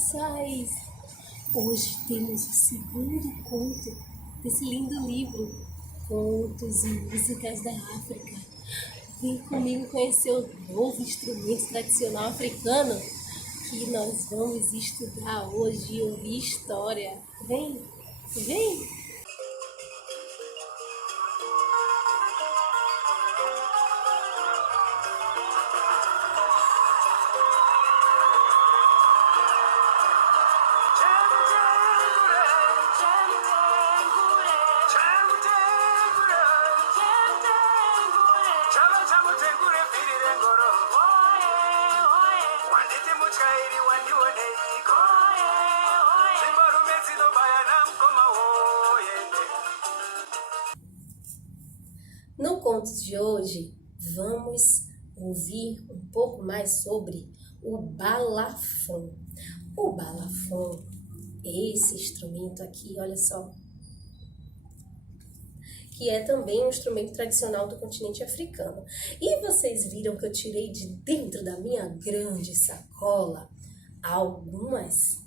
crianças! Hoje temos o segundo conto desse lindo livro, Contos e Músicas da África. Vem comigo conhecer o novo instrumento tradicional africano que nós vamos estudar hoje e ouvir história. Vem, vem! No conto de hoje, vamos ouvir um pouco mais sobre o balafon. O balafon, esse instrumento aqui, olha só, que é também um instrumento tradicional do continente africano. E vocês viram que eu tirei de dentro da minha grande sacola algumas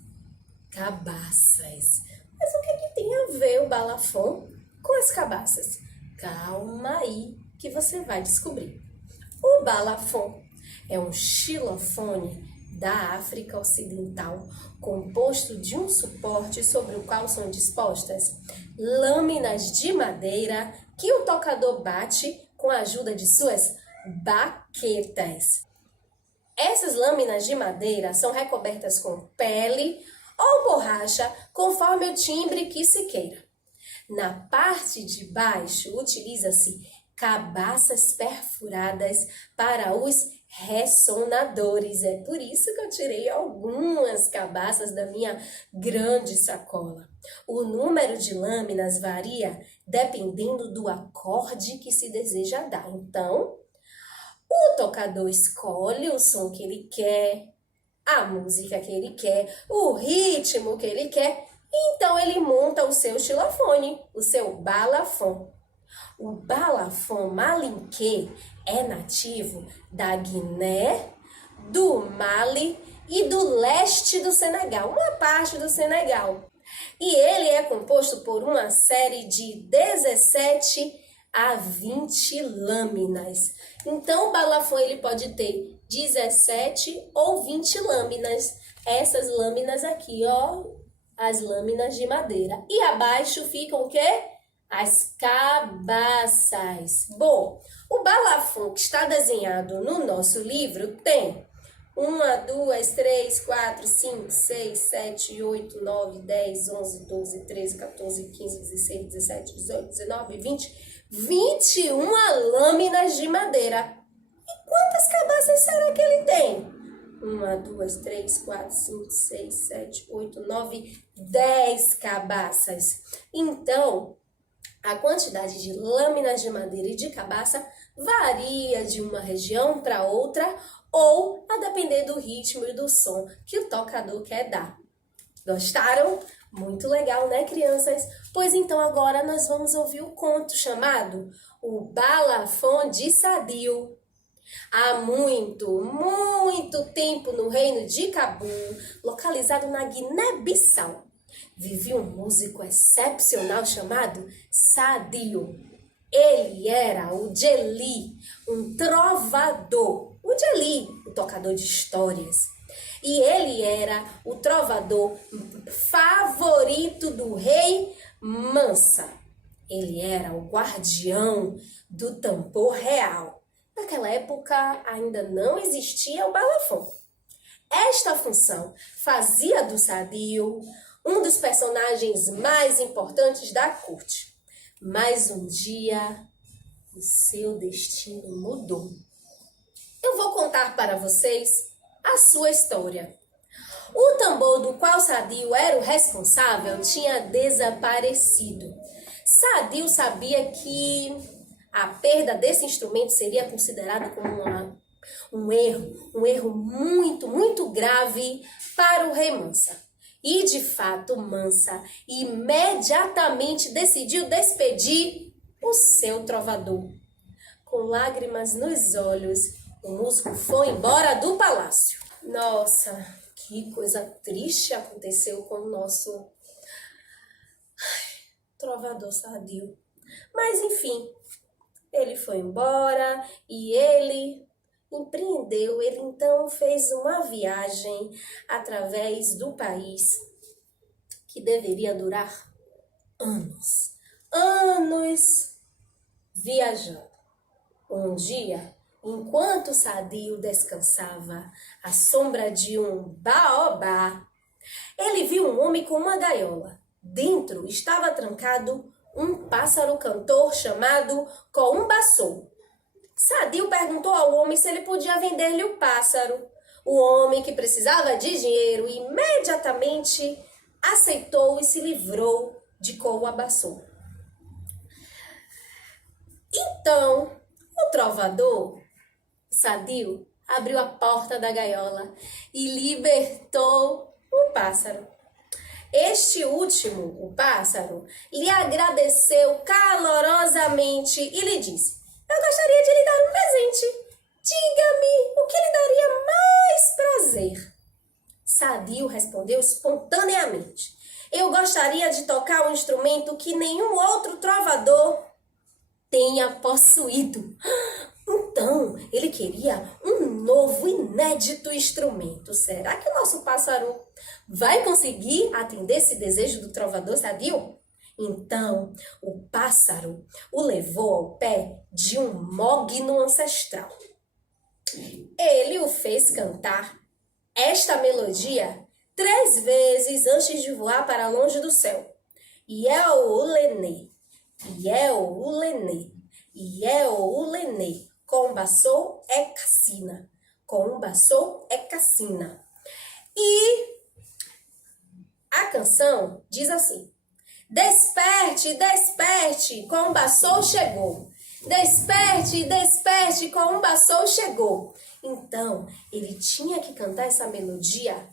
cabaças. Mas o que tem a ver o balafon com as cabaças? Calma aí que você vai descobrir. O balafon é um xilofone da África Ocidental, composto de um suporte sobre o qual são dispostas lâminas de madeira que o tocador bate com a ajuda de suas baquetas. Essas lâminas de madeira são recobertas com pele ou borracha, conforme o timbre que se queira. Na parte de baixo, utiliza-se cabaças perfuradas para os ressonadores. É por isso que eu tirei algumas cabaças da minha grande sacola. O número de lâminas varia dependendo do acorde que se deseja dar. Então, o tocador escolhe o som que ele quer, a música que ele quer, o ritmo que ele quer. Então, ele monta o seu xilofone, o seu balafon. O balafon malinquê é nativo da Guiné, do Mali e do leste do Senegal, uma parte do Senegal. E ele é composto por uma série de 17 a 20 lâminas. Então, o balafon ele pode ter 17 ou 20 lâminas. Essas lâminas aqui, ó, as lâminas de madeira. E abaixo ficam o quê? As cabaças. Bom, o balafon que está desenhado no nosso livro tem 1, 2, 3, 4, 5, 6, 7, 8, 9, 10, 11, 12, 13, 14, 15, 16, 17, 18, 19, 20, 21 lâminas de madeira. E quantas cabaças será que ele tem? 1, 2, 3, 4, 5, 6, 7, 8, 9, 10 cabaças. Então, a quantidade de lâminas de madeira e de cabaça varia de uma região para outra ou a depender do ritmo e do som que o tocador quer dar. Gostaram? Muito legal, né, crianças? Pois então agora nós vamos ouvir o conto chamado O Balafon de Sadio. Há muito tempo no reino de Cabu, localizado na Guiné-Bissau, vivia um músico excepcional chamado Sadio. Ele era o Djeli, um trovador. O Djeli, o tocador de histórias. E ele era o trovador favorito do rei Mansa. Ele era o guardião do tambor real. Naquela época ainda não existia o balafon. Esta função fazia do Sadio um dos personagens mais importantes da corte. Mas um dia o seu destino mudou. Eu vou contar para vocês a sua história. O tambor do qual Sadio era o responsável tinha desaparecido. Sadio sabia que a perda desse instrumento seria considerada como um erro muito grave para o rei Mansa. E, de fato, Mansa imediatamente decidiu despedir o seu trovador. Com lágrimas nos olhos, o músico foi embora do palácio. Nossa, Que coisa triste aconteceu com o nosso trovador sadio. Mas enfim, ele foi embora e ele empreendeu, ele então fez uma viagem através do país que deveria durar anos, anos viajando. Um dia, enquanto o sadio descansava à sombra de um baobá, ele viu um homem com uma gaiola. Dentro estava trancado um pássaro cantor chamado Coumbaçou. Sadio perguntou ao homem se ele podia vender-lhe o pássaro. O homem, que precisava de dinheiro, imediatamente aceitou e se livrou de Coumbaçou. Então, o trovador, Sadio, abriu a porta da gaiola e libertou o pássaro. Este último, o pássaro, lhe agradeceu calorosamente e lhe disse: eu gostaria de lhe dar um presente. Diga-me o que lhe daria mais prazer. Sadio respondeu espontaneamente: eu gostaria de tocar um instrumento que nenhum outro trovador tenha possuído. Então, ele queria um novo, inédito instrumento. Será que o nosso pássaro vai conseguir atender esse desejo do trovador sadio? Então, o pássaro o levou ao pé de um mogno ancestral. Ele o fez cantar esta melodia 3 vezes antes de voar para longe do céu. Ié-o-ulene, ié-o-ulene, ié-o-ulene, Coumbaçou é cassina, Coumbaçou é cassina. E a canção diz assim: desperte, desperte, Coumbaçou chegou. Desperte, desperte, Coumbaçou chegou. Então, ele tinha que cantar essa melodia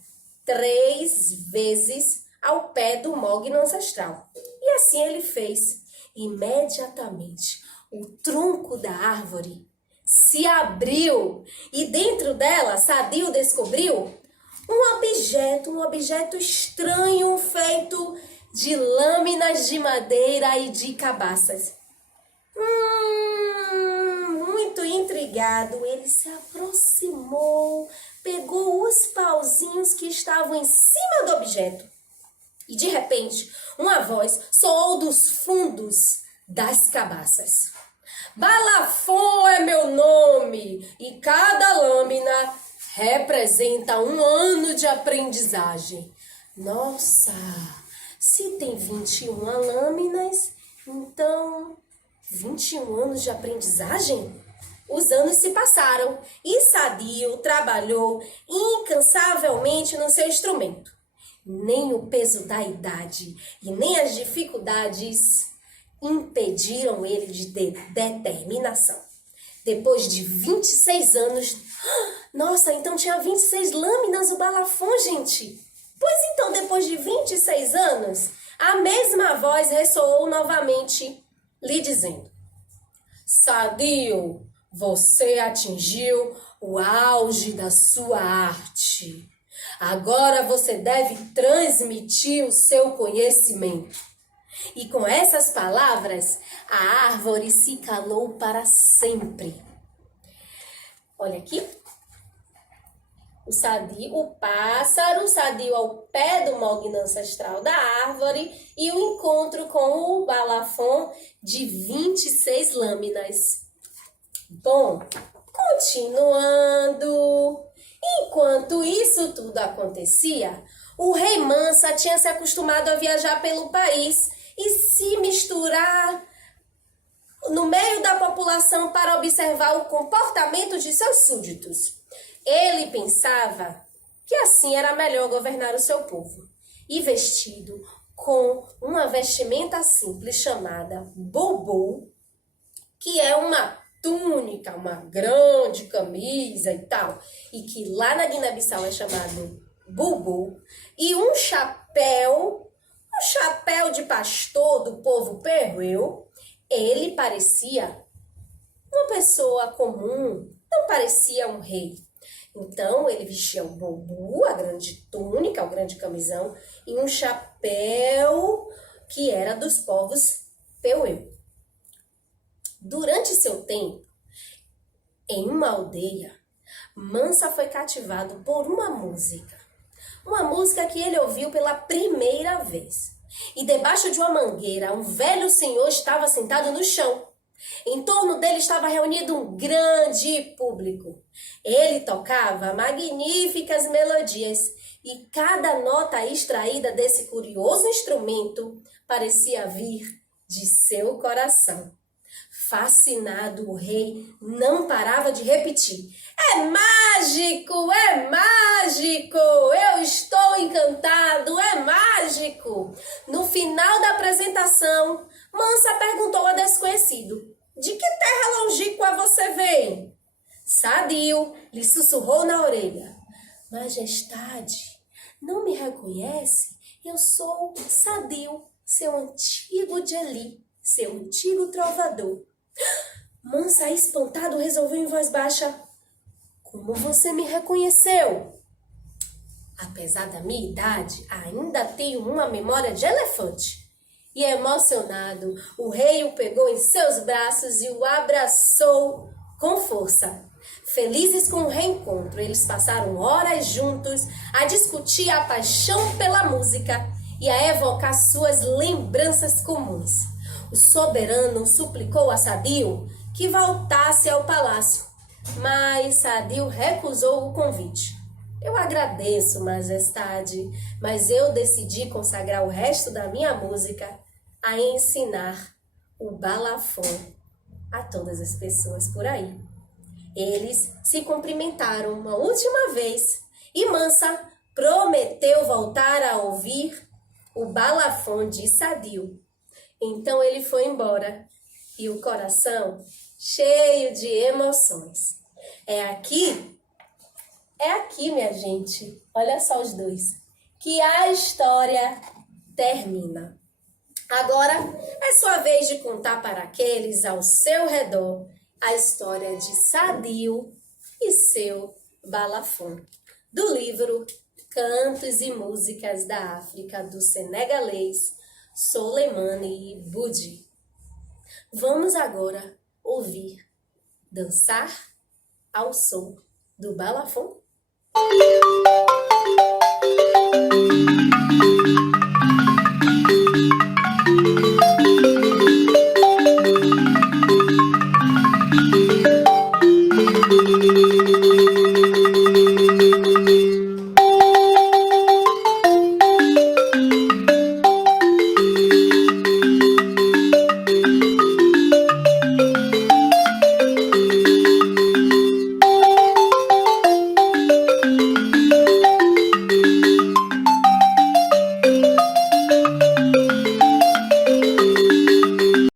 3 vezes ao pé do mogno ancestral. E assim ele fez. Imediatamente, o tronco da árvore se abriu e dentro dela, Sadio descobriu um objeto estranho feito de lâminas de madeira e de cabaças. Muito intrigado, ele se aproximou, pegou os pauzinhos que estavam em cima do objeto e, de repente, uma voz soou dos fundos das cabaças. Balafon é meu nome e cada lâmina representa um ano de aprendizagem. Nossa, se tem 21 lâminas, então 21 anos de aprendizagem? Os anos se passaram e Sadio trabalhou incansavelmente no seu instrumento. Nem o peso da idade e nem as dificuldades impediram ele de ter determinação. Depois de 26 anos... Nossa, então tinha 26 lâminas o balafon, gente! Pois então, depois de 26 anos, a mesma voz ressoou novamente, lhe dizendo: Sadio, você atingiu o auge da sua arte. Agora você deve transmitir o seu conhecimento. E com essas palavras, a árvore se calou para sempre. Olha aqui. O pássaro, Sadio ao pé do mogno ancestral da árvore e o encontro com o balafon de 26 lâminas. Bom, continuando. Enquanto isso tudo acontecia, o rei Mansa tinha se acostumado a viajar pelo país e se misturar no meio da população para observar o comportamento de seus súditos. Ele pensava que assim era melhor governar o seu povo. E vestido com uma vestimenta simples chamada bobo, que é uma túnica, uma grande camisa e tal, e que lá na Guiné-Bissau é chamado bubu, e um chapéu de pastor do povo perreu, ele parecia uma pessoa comum, não parecia um rei. Então, ele vestia o bobu, a grande túnica, o grande camisão, e um chapéu que era dos povos peueu. Durante seu tempo, em uma aldeia, Mansa foi cativado por uma música. Uma música que ele ouviu pela primeira vez. E debaixo de uma mangueira, um velho senhor estava sentado no chão. Em torno dele estava reunido um grande público. Ele tocava magníficas melodias e cada nota extraída desse curioso instrumento parecia vir de seu coração. Fascinado, o rei não parava de repetir: "É mágico! É mágico! Eu estou encantado! É mágico!" No final da apresentação, Mansa perguntou ao desconhecido: "De que terra longínqua você vem?" Sadio lhe sussurrou na orelha: "Majestade, não me reconhece? Eu sou Sadio, seu antigo Djeli, seu antigo trovador." Mansa, espantado, resolveu em voz baixa: "Como você me reconheceu?" "Apesar da minha idade, ainda tenho uma memória de elefante." E emocionado, o rei o pegou em seus braços e o abraçou com força. Felizes com o reencontro, eles passaram horas juntos a discutir a paixão pela música e a evocar suas lembranças comuns. O soberano suplicou a Sadio que voltasse ao palácio, mas Sadio recusou o convite. "Eu agradeço, majestade, mas eu decidi consagrar o resto da minha música a ensinar o balafon a todas as pessoas por aí." Eles se cumprimentaram uma última vez e Mansa prometeu voltar a ouvir o balafon de Sadio. Então ele foi embora e o coração cheio de emoções. É aqui, minha gente, olha só os dois, que a história termina. Agora é sua vez de contar para aqueles ao seu redor a história de Sadio e seu balafon, do livro Cantos e Músicas da África, do senegalês Souleymane Budi. Vamos agora ouvir dançar ao som do balafon.